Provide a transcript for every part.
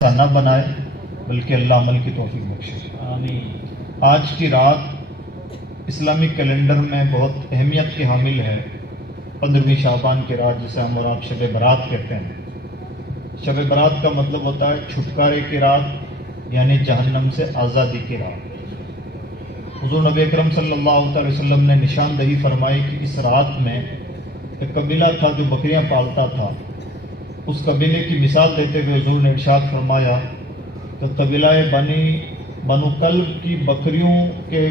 نہ بنائے بلکہ اللہ عمل کی توفیق بخشے۔ آمین۔ آج کی رات اسلامی کیلنڈر میں بہت اہمیت کی حامل ہے۔ 15ویں شعبان کی رات، جسے ہم اور آپ شب برات کہتے ہیں۔ شب برات کا مطلب ہوتا ہے چھٹکارے کی رات، یعنی جہنم سے آزادی کی رات۔ حضور نبی اکرم صلی اللہ علیہ وسلم نے نشاندہی فرمائی کہ اس رات میں ایک قبیلہ تھا جو بکریاں پالتا تھا۔ اس قبیلے کی مثال دیتے ہوئے حضور نے ارشاد فرمایا کہ قبیلہ بنو کلب کی بکریوں کے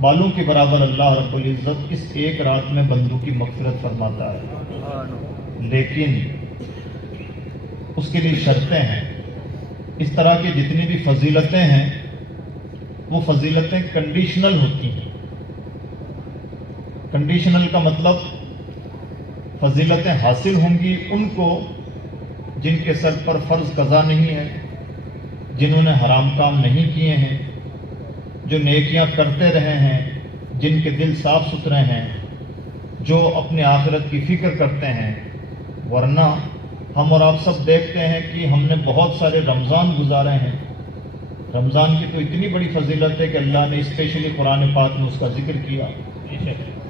بالوں کے برابر اللہ رب العزت اس ایک رات میں بندوں کی مغفرت فرماتا ہے، لیکن اس کے لیے شرطیں ہیں۔ اس طرح کی جتنی بھی فضیلتیں ہیں وہ فضیلتیں کنڈیشنل ہوتی ہیں۔ کنڈیشنل کا مطلب فضیلتیں حاصل ہوں گی ان کو جن کے سر پر فرض قضا نہیں ہے، جنہوں نے حرام کام نہیں کیے ہیں، جو نیکیاں کرتے رہے ہیں، جن کے دل صاف ستھرے ہیں، جو اپنے آخرت کی فکر کرتے ہیں۔ ورنہ ہم اور آپ سب دیکھتے ہیں کہ ہم نے بہت سارے رمضان گزارے ہیں۔ رمضان کی تو اتنی بڑی فضیلت ہے کہ اللہ نے اسپیشلی قرآن پاک میں اس کا ذکر کیا،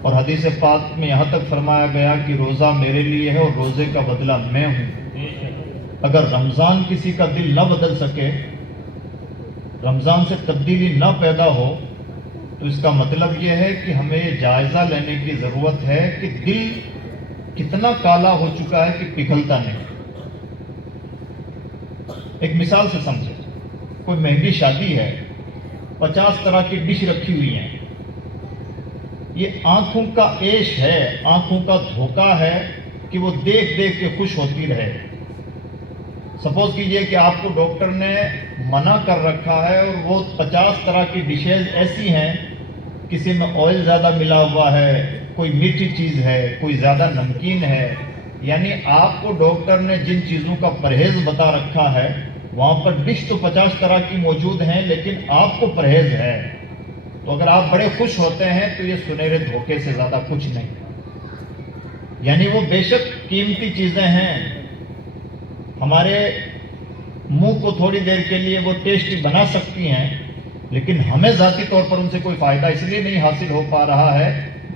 اور حدیث پاک میں یہاں تک فرمایا گیا کہ روزہ میرے لیے ہے اور روزے کا بدلہ میں ہوں۔ اگر رمضان کسی کا دل نہ بدل سکے، رمضان سے تبدیلی نہ پیدا ہو، تو اس کا مطلب یہ ہے کہ ہمیں یہ جائزہ لینے کی ضرورت ہے کہ دل کتنا کالا ہو چکا ہے کہ پگھلتا نہیں۔ ایک مثال سے سمجھے، کوئی مہنگی شادی ہے، 50 طرح کی ڈش رکھی ہوئی ہیں۔ یہ آنکھوں کا عیش ہے، آنکھوں کا دھوکہ ہے کہ وہ دیکھ دیکھ کے خوش ہوتی رہے۔ سپوز کیجئے کہ آپ کو ڈاکٹر نے منع کر رکھا ہے اور وہ 50 طرح کی ڈشز ایسی ہیں، کسی میں آئل زیادہ ملا ہوا ہے، کوئی میٹھی چیز ہے، کوئی زیادہ نمکین ہے، یعنی آپ کو ڈاکٹر نے جن چیزوں کا پرہیز بتا رکھا ہے وہاں پر ڈش تو 50 طرح کی موجود ہیں، لیکن آپ کو پرہیز ہے۔ تو اگر آپ بڑے خوش ہوتے ہیں تو یہ سنہرے دھوکے سے زیادہ کچھ نہیں۔ یعنی وہ بے شک قیمتی چیزیں ہیں، ہمارے منہ کو تھوڑی دیر کے لیے وہ ٹیسٹی بنا سکتی ہیں، لیکن ہمیں ذاتی طور پر ان سے کوئی فائدہ اس لیے نہیں حاصل ہو پا رہا ہے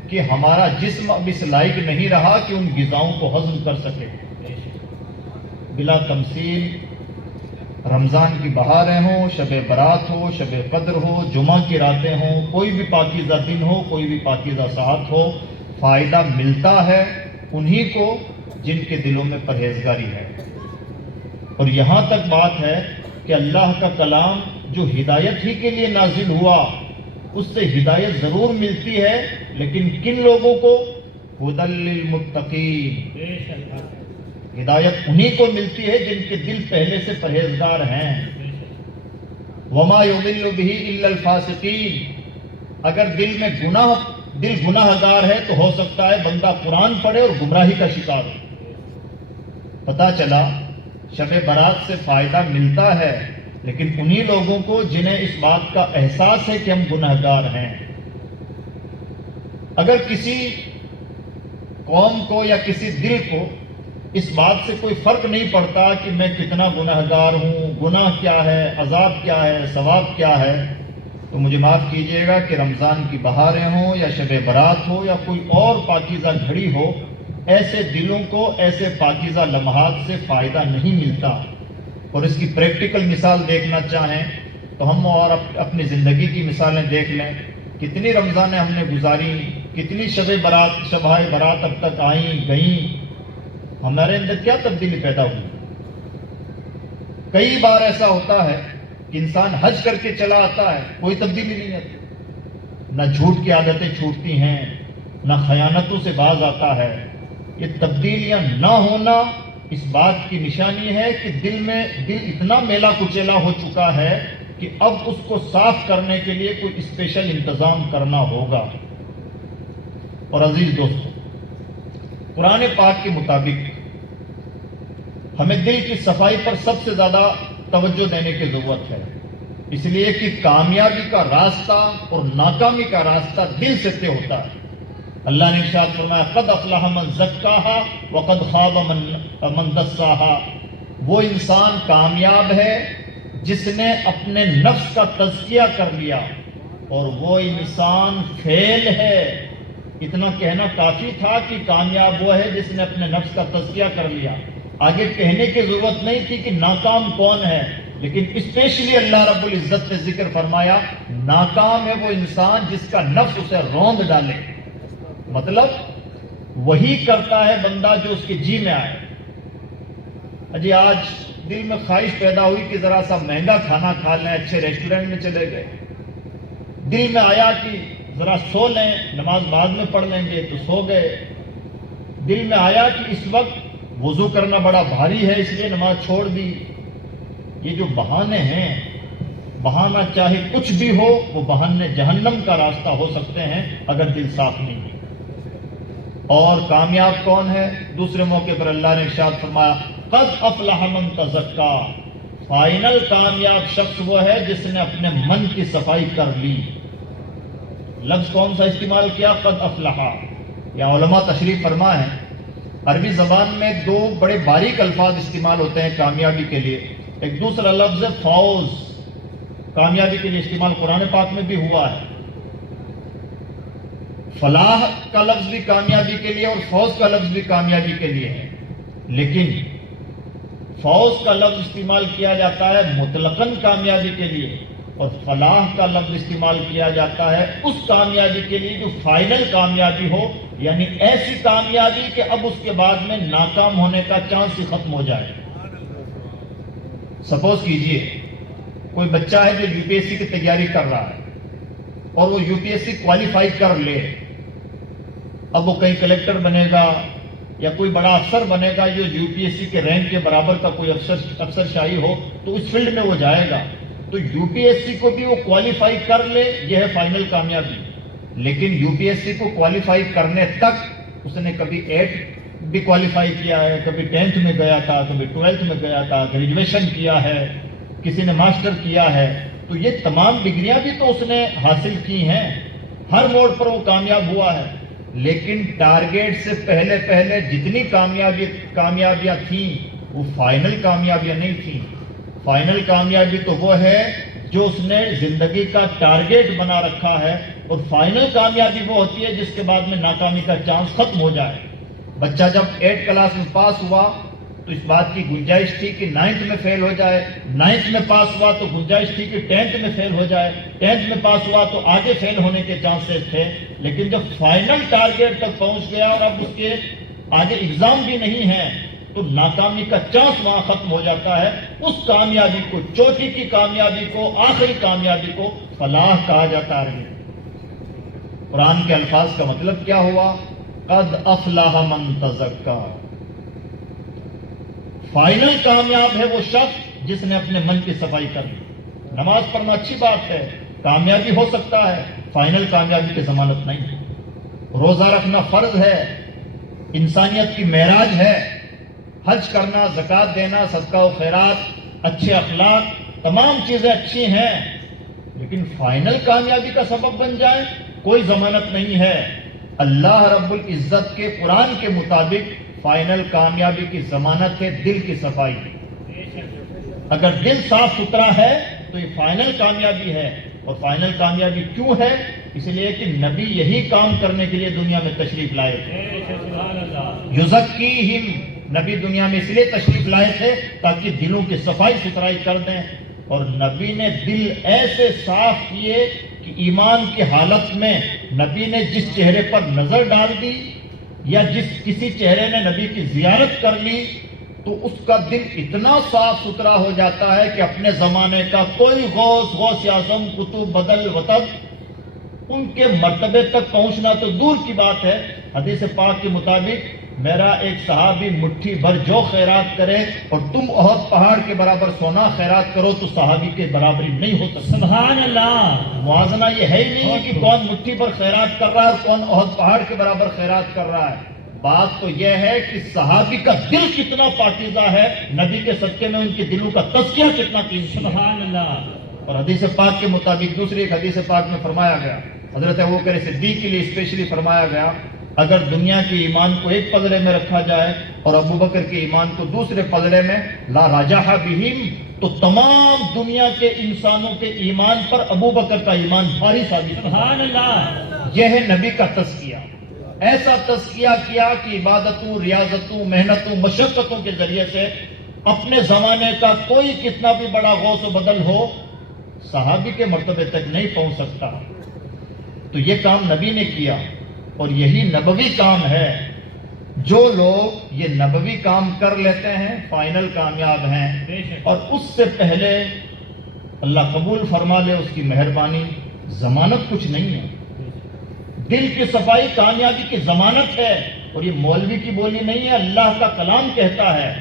کہ ہمارا جسم اب اس لائق نہیں رہا کہ ان غذاؤں کو ہضم کر سکے۔ بلا تمثیل رمضان کی بہاریں ہوں، شب برات ہو، شب قدر ہو، جمعہ کی راتیں ہوں، کوئی بھی پاکیزہ دن ہو، کوئی بھی پاکیزہ ساعت ہو، فائدہ ملتا ہے انہی کو جن کے دلوں میں پرہیزگاری ہے۔ اور یہاں تک بات ہے کہ اللہ کا کلام جو ہدایت ہی کے لیے نازل ہوا، اس سے ہدایت ضرور ملتی ہے، لیکن کن لوگوں کو؟ ھدی للمتقین۔ ہدایت انہی کو ملتی ہے جن کے دل پہلے سے پرہیزگار ہیں۔ وما یضل بہ الا الفاسقین۔ اگر دل گناہ گار ہے تو ہو سکتا ہے بندہ قرآن پڑھے اور گمراہی کا شکار ہو۔ پتہ چلا شب برات سے فائدہ ملتا ہے، لیکن انہی لوگوں کو جنہیں اس بات کا احساس ہے کہ ہم گناہ گار ہیں۔ اگر کسی قوم کو یا کسی دل کو اس بات سے کوئی فرق نہیں پڑتا کہ میں کتنا گناہ گار ہوں، گناہ کیا ہے، عذاب کیا ہے، ثواب کیا ہے، تو مجھے معاف کیجئے گا کہ رمضان کی بہاریں ہوں یا شب برات ہو یا کوئی اور پاکیزہ گھڑی ہو، ایسے دلوں کو ایسے پاکیزہ لمحات سے فائدہ نہیں ملتا۔ اور اس کی پریکٹیکل مثال دیکھنا چاہیں تو ہم اور اپنی زندگی کی مثالیں دیکھ لیں۔ کتنی رمضانیں ہم نے گزاری، کتنی شبائے برات اب تک آئیں گئیں، ہمارے اندر کیا تبدیلی پیدا ہوئی؟ کئی بار ایسا ہوتا ہے کہ انسان حج کر کے چلا آتا ہے، کوئی تبدیلی نہیں آتی، نہ جھوٹ کی عادتیں چھوٹتی ہیں، نہ خیانتوں سے باز آتا ہے۔ یہ تبدیلیاں نہ ہونا اس بات کی نشانی ہے کہ دل اتنا میلا کچیلا ہو چکا ہے کہ اب اس کو صاف کرنے کے لیے کوئی اسپیشل انتظام کرنا ہوگا۔ اور عزیز دوستو، قرآن پاک کے مطابق ہمیں دل کی صفائی پر سب سے زیادہ توجہ دینے کی ضرورت ہے، اس لیے کہ کامیابی کا راستہ اور ناکامی کا راستہ دل سے طے ہوتا ہے۔ اللہ نے ارشاد فرمایا قد افلح من زکاہا وقد خاب من دساہا، وہ انسان کامیاب ہے جس نے اپنے نفس کا تزکیہ کر لیا، اور وہ انسان فیل ہے۔ اتنا کہنا کافی تھا کہ کامیاب وہ ہے جس نے اپنے نفس کا تزکیہ کر لیا، آگے کہنے کی ضرورت نہیں تھی کہ ناکام کون ہے، لیکن اسپیشلی اللہ رب العزت نے ذکر فرمایا ناکام ہے وہ انسان جس کا نفس اسے روند ڈالے۔ مطلب وہی کرتا ہے بندہ جو اس کے جی میں آئے۔ اجی آج دل میں خواہش پیدا ہوئی کہ ذرا سا مہنگا کھانا کھا لیں، اچھے ریسٹورنٹ میں چلے گئے، دل میں آیا کہ ذرا سو لیں، نماز بعد میں پڑھ لیں گے تو سو گئے، دل میں آیا کہ اس وقت وضو کرنا بڑا بھاری ہے اس لیے نماز چھوڑ دی۔ یہ جو بہانے ہیں، بہانہ چاہے کچھ بھی ہو، وہ بہانے جہنم کا راستہ ہو سکتے ہیں اگر دل صاف نہیں ہے۔ اور کامیاب کون ہے؟ دوسرے موقع پر اللہ نے ارشاد فرمایا قد افلح من تزکا، فائنل کامیاب شخص وہ ہے جس نے اپنے من کی صفائی کر لی۔ لفظ کون سا استعمال کیا؟ قد افلح۔ یا علماء تشریح فرما ہے عربی زبان میں دو بڑے باریک الفاظ استعمال ہوتے ہیں کامیابی کے لیے۔ ایک دوسرا لفظ ہے فوز، کامیابی کے لیے استعمال قرآن پاک میں بھی ہوا ہے۔ فلاح کا لفظ بھی کامیابی کے لیے اور فوز کا لفظ بھی کامیابی کے لیے ہے، لیکن فوز کا لفظ استعمال کیا جاتا ہے مطلقاً کامیابی کے لیے، اور فلاح کا لفظ استعمال کیا جاتا ہے اس کامیابی کے لیے جو فائنل کامیابی ہو، یعنی ایسی کامیابی کہ اب اس کے بعد میں ناکام ہونے کا چانس ہی ختم ہو جائے۔ سپوز کیجئے کوئی بچہ ہے جو یو پی ایس سی کی تیاری کر رہا ہے اور وہ U P S C qualify کر لے، اب وہ کہیں کلیکٹر بنے گا یا کوئی بڑا افسر بنے گا جو یو پی ایس سی کے رینک کے برابر کا کوئی افسر شاہی ہو تو اس فیلڈ میں وہ جائے گا، تو یو پی ایس سی کو بھی وہ کوالیفائی کر لے، یہ ہے فائنل کامیابی۔ لیکن یو پی ایس سی کو کوالیفائی کرنے تک اس نے کبھی 8 بھی کوالیفائی کیا ہے، کبھی 10th میں گیا تھا، کبھی 12th میں گیا تھا، گریجویشن کیا ہے، کسی نے ماسٹر کیا ہے، تو یہ تمام ڈگریاں بھی تو اس نے حاصل کی ہیں، ہر موڑ پر وہ کامیاب ہوا ہے۔ لیکن ٹارگیٹ سے پہلے جتنی کامیابیاں تھیں وہ فائنل کامیابیاں نہیں تھیں۔ فائنل کامیابی تو وہ ہے جو اس نے زندگی کا ٹارگیٹ بنا رکھا ہے، اور فائنل کامیابی وہ ہوتی ہے جس کے بعد میں ناکامی کا چانس ختم ہو جائے۔ بچہ جب 8 کلاس میں پاس ہوا تو اس بات کی گنجائش تھی کہ 9th میں فیل ہو جائے، 9th میں پاس ہوا تو گنجائش تھی کہ 10th میں فیل ہو جائے، 10th میں پاس ہوا تو آگے فیل ہونے کے چانسز تھے۔ لیکن جب فائنل ٹارگیٹ تک پہنچ گیا اور اب اس کے آگے ایگزام بھی نہیں ہے تو ناکامی کا چانس وہاں ختم ہو جاتا ہے۔ اس کامیابی کو، چوٹی کی کامیابی کو، آخری کامیابی کو فلاح کہا جاتا ہے۔ قرآن کے الفاظ کا مطلب کیا ہوا؟ قد افلح من تزکا، فائنل کامیاب ہے وہ شخص جس نے اپنے من کی صفائی کر لی۔ نماز پڑھنا اچھی بات ہے، کامیابی ہو سکتا ہے، فائنل کامیابی کی ضمانت نہیں ہے۔ روزہ رکھنا فرض ہے، انسانیت کی معراج ہے، حج کرنا، زکوٰۃ دینا، صدقہ و خیرات، اچھے اخلاق، تمام چیزیں اچھی ہیں، لیکن فائنل کامیابی کا سبب بن جائے کوئی ضمانت نہیں ہے۔ اللہ رب العزت کے قرآن کے مطابق فائنل کامیابی کی ضمانت ہے دل کی صفائی۔ اگر دل صاف ستھرا ہے تو یہ فائنل کامیابی ہے۔ اور فائنل کامیابی کیوں ہے؟ اس لیے کہ نبی یہی کام کرنے کے لیے دنیا میں تشریف لائے تھے۔ یزکیہم، نبی دنیا میں اس لیے تشریف لائے تھے تاکہ دلوں کی صفائی ستھرائی کر دیں، اور نبی نے دل ایسے صاف کیے کہ ایمان کی حالت میں نبی نے جس چہرے پر نظر ڈال دی یا کسی چہرے نے نبی کی زیارت کر لی تو اس کا دل اتنا صاف ستھرا ہو جاتا ہے کہ اپنے زمانے کا کوئی غوث اعظم، قطب، بدل، وطب، ان کے مرتبے تک پہنچنا تو دور کی بات ہے۔ حدیث پاک کے مطابق میرا ایک صحابی مٹھی بھر جو خیرات کرے اور تم احد پہاڑ کے برابر سونا خیرات کرو تو صحابی کے برابری نہیں ہو سکتی۔ سبحان اللہ۔ موازنہ یہ ہے ہی نہیں کہ کون مٹھی پر خیرات کر رہا ہے اور کون احد پہاڑ کے برابر خیرات کر رہا ہے۔ بات تو یہ ہے کہ صحابی کا دل کتنا پاکیزہ ہے، نبی کے صدقے میں ان کے دلوں کا تزکیہ کتنا قیمتی ہے۔ سبحان اللہ۔ اور حدیث پاک کے مطابق دوسری ایک حدیث پاک میں فرمایا گیا، حضرت ابوبکر صدیق کے لیے اسپیشلی فرمایا گیا، اگر دنیا کے ایمان کو ایک پلڑے میں رکھا جائے اور ابو بکر کے ایمان کو دوسرے پلڑے میں، لا راجح بہم، تو تمام دنیا کے انسانوں کے ایمان پر ابو بکر کا ایمان بھاری ثابت ہے۔ سبحان اللہ۔ یہ ہے نبی کا تزکیہ، ایسا تزکیہ کیا کہ عبادتوں، ریاضتوں، محنتوں، مشقتوں کے ذریعے سے اپنے زمانے کا کوئی کتنا بھی بڑا غوث و بدل ہو صحابی کے مرتبے تک نہیں پہنچ سکتا۔ تو یہ کام نبی نے کیا، اور یہی نبوی کام ہے۔ جو لوگ یہ نبوی کام کر لیتے ہیں فائنل کامیاب ہیں، اور اس سے پہلے اللہ قبول فرما لے، اس کی مہربانی، ضمانت کچھ نہیں ہے۔ دل کی صفائی کامیابی کی ضمانت ہے، اور یہ مولوی کی بولی نہیں ہے، اللہ کا کلام کہتا ہے۔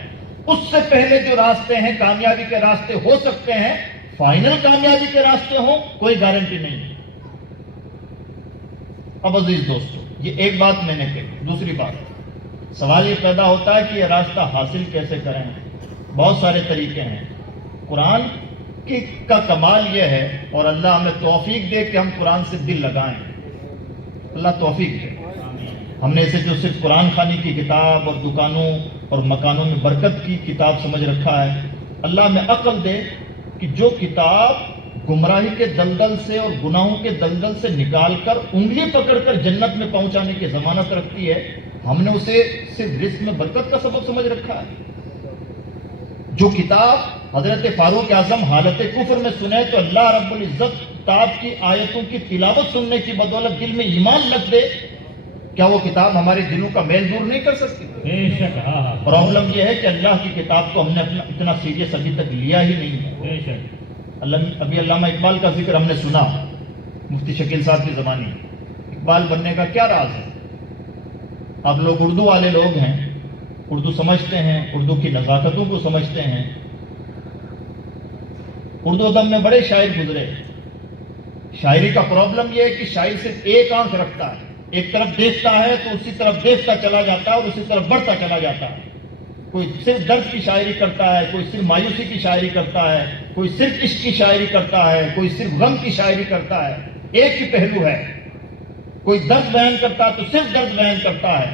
اس سے پہلے جو راستے ہیں کامیابی کے راستے ہو سکتے ہیں، فائنل کامیابی کے راستے ہوں، کوئی گارنٹی نہیں ہے۔ اب عزیز دوستو، یہ ایک بات میں نے کہی۔ دوسری بات، سوال یہ پیدا ہوتا ہے کہ یہ راستہ حاصل کیسے کریں؟ بہت سارے طریقے ہیں۔ قرآن کا کمال یہ ہے، اور اللہ ہمیں توفیق دے کہ ہم قرآن سے دل لگائیں، اللہ توفیق دے۔ ہم نے اسے جو صرف قرآن خوانی کی کتاب اور دکانوں اور مکانوں میں برکت کی کتاب سمجھ رکھا ہے، اللہ میں عقل دے کہ جو کتاب گمراہی کے دلدل سے اور گناہوں کے دلدل سے نکال کر انگلی پکڑ کر جنت میں پہنچانے کی ضمانت رکھتی ہے، ہم نے اسے صرف رزق میں برکت کا سبب سمجھ رکھا ہے۔ جو کتاب حضرت فاروق اعظم حالت کفر میں سنے تو اللہ رب العزت کتاب کی آیتوں کی تلاوت سننے کی بدولت دل میں ایمان لگ دے، کیا وہ کتاب ہمارے دلوں کا میل دور نہیں کر سکتی؟ بے شک۔ پرابلم یہ ہے کہ اللہ کی کتاب کو ہم نے اتنا سیریس ابھی تک لیا ہی نہیں ہے۔ بے شک۔ ابھی علامہ اقبال کا ذکر ہم نے سنا، مفتی شکیل صاحب کی زبانی۔ اقبال بننے کا کیا راز ہے؟ آپ لوگ اردو والے لوگ ہیں، اردو سمجھتے ہیں، اردو کی نزاکتوں کو سمجھتے ہیں۔ اردو ادب میں بڑے شاعر گزرے۔ شاعری کا پرابلم یہ ہے کہ شاعر صرف ایک آنکھ رکھتا ہے، ایک طرف دیکھتا ہے تو اسی طرف دیکھتا چلا جاتا ہے اور اسی طرف بڑھتا چلا جاتا ہے۔ کوئی صرف درد کی شاعری کرتا ہے، کوئی صرف مایوسی کی شاعری کرتا ہے، کوئی صرف عشق کی شاعری کرتا ہے، کوئی صرف غم کی شاعری کرتا ہے۔ ایک ہی پہلو ہے، کوئی درد بیان کرتا ہے تو صرف درد بیان کرتا ہے۔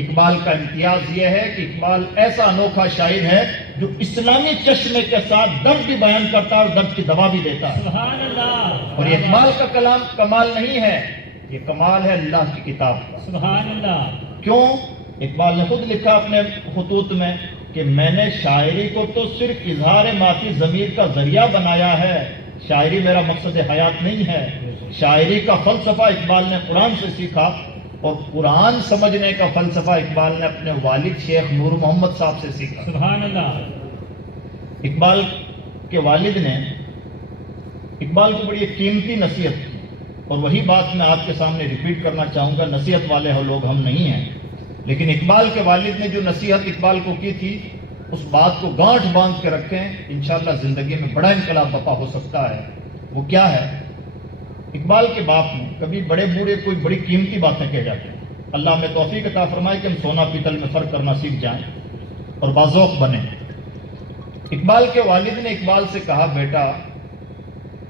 اقبال کا امتیاز یہ ہے کہ اقبال ایسا انوکھا شاعر ہے جو اسلامی چشمے کے ساتھ درد بھی بیان کرتا ہے اور درد کی دوا بھی دیتا ہے۔ سبحان اللہ۔ اور یہ اقبال کا کلام کمال نہیں ہے، یہ کمال ہے اللہ کی کتاب کا۔ سبحان اللہ۔ کیوں؟ اقبال نے خود لکھا اپنے خطوط میں کہ میں نے شاعری کو تو صرف اظہار معافی ضمیر کا ذریعہ بنایا ہے، شاعری میرا مقصد حیات نہیں ہے۔ شاعری کا فلسفہ اقبال نے قرآن سے سیکھا، اور قرآن سمجھنے کا فلسفہ اقبال نے اپنے والد شیخ نور محمد صاحب سے سیکھا۔ سبحان اللہ۔ اقبال کے والد نے اقبال کو بڑی قیمتی نصیحت کی، اور وہی بات میں آپ کے سامنے ریپیٹ کرنا چاہوں گا۔ نصیحت والے لوگ ہم نہیں ہیں، لیکن اقبال کے والد نے جو نصیحت اقبال کو کی تھی، اس بات کو گانٹھ باندھ کے رکھیں، انشاءاللہ زندگی میں بڑا انقلاب برپا ہو سکتا ہے۔ وہ کیا ہے؟ اقبال کے باپ نے کبھی بڑے بوڑھے کوئی بڑی قیمتی باتیں کہہ جاتے ہیں، اللہ ہمیں توفیق عطا فرمائے کہ ہم سونا پیتل میں فرق کرنا سیکھ جائیں اور باذوق بنیں۔ اقبال کے والد نے اقبال سے کہا، بیٹا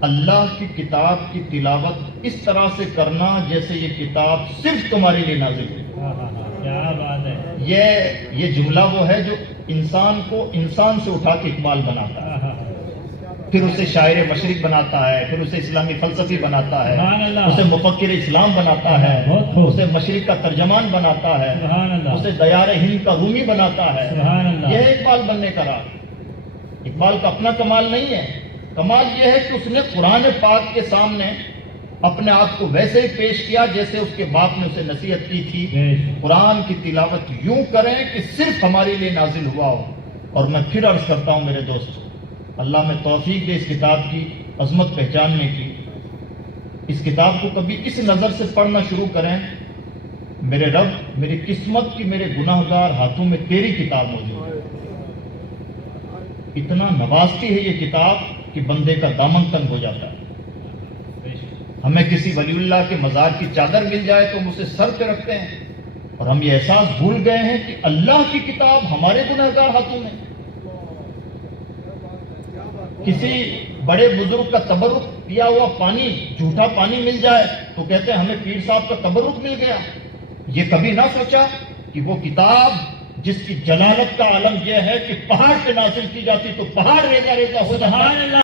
اللہ کی کتاب کی تلاوت اس طرح سے کرنا جیسے یہ کتاب صرف تمہارے لیے نازل ہے۔ کیا بات ہے۔ یہ جملہ وہ ہے جو انسان کو انسان سے اٹھا کے اقبال بناتا ہے، پھر اسے شاعر مشرق بناتا ہے، پھر اسے اسلامی فلسفی بناتا ہے، اسے مفکر اسلام بناتا ہے، اسے مشرق کا ترجمان بناتا ہے، اسے دیار ہند کا رومی بناتا ہے۔ یہ ہے اقبال بننے کا راز۔ اقبال کا اپنا کمال نہیں ہے، کمال یہ ہے کہ اس نے قرآن پاک کے سامنے اپنے آپ کو ویسے ہی پیش کیا جیسے اس کے باپ نے اسے نصیحت کی تھی، قرآن کی تلاوت یوں کریں کہ صرف ہمارے لیے نازل ہوا ہو۔ اور میں پھر عرض کرتا ہوں میرے دوستو، اللہ میں توفیق دے اس کتاب کی عظمت پہچاننے کی۔ اس کتاب کو کبھی اس نظر سے پڑھنا شروع کریں، میرے رب میری قسمت کی میرے گناہ گار ہاتھوں میں تیری کتاب موجود ہے۔ اتنا نوازتی ہے یہ کتاب کہ بندے کا دامن تنگ ہو جاتا ہے۔ ہمیں کسی ولی اللہ کے مزار کی چادر مل جائے تو ہم اسے سر پہ رکھتے ہیں، اور ہم یہ احساس بھول گئے ہیں کہ اللہ کی کتاب ہمارے گنہگار ہاتھوں میں۔ کسی بڑے بزرگ کا تبرک پیا ہوا پانی، جھوٹا پانی مل جائے تو کہتے ہیں ہمیں پیر صاحب کا تبرک مل گیا۔ یہ کبھی نہ سوچا کہ وہ کتاب جس کی جلالت کا عالم یہ ہے کہ پہاڑ پہ نازل کی جاتی تو پہاڑ ریزہ ریزہ ہو جاتا سبحان اللہ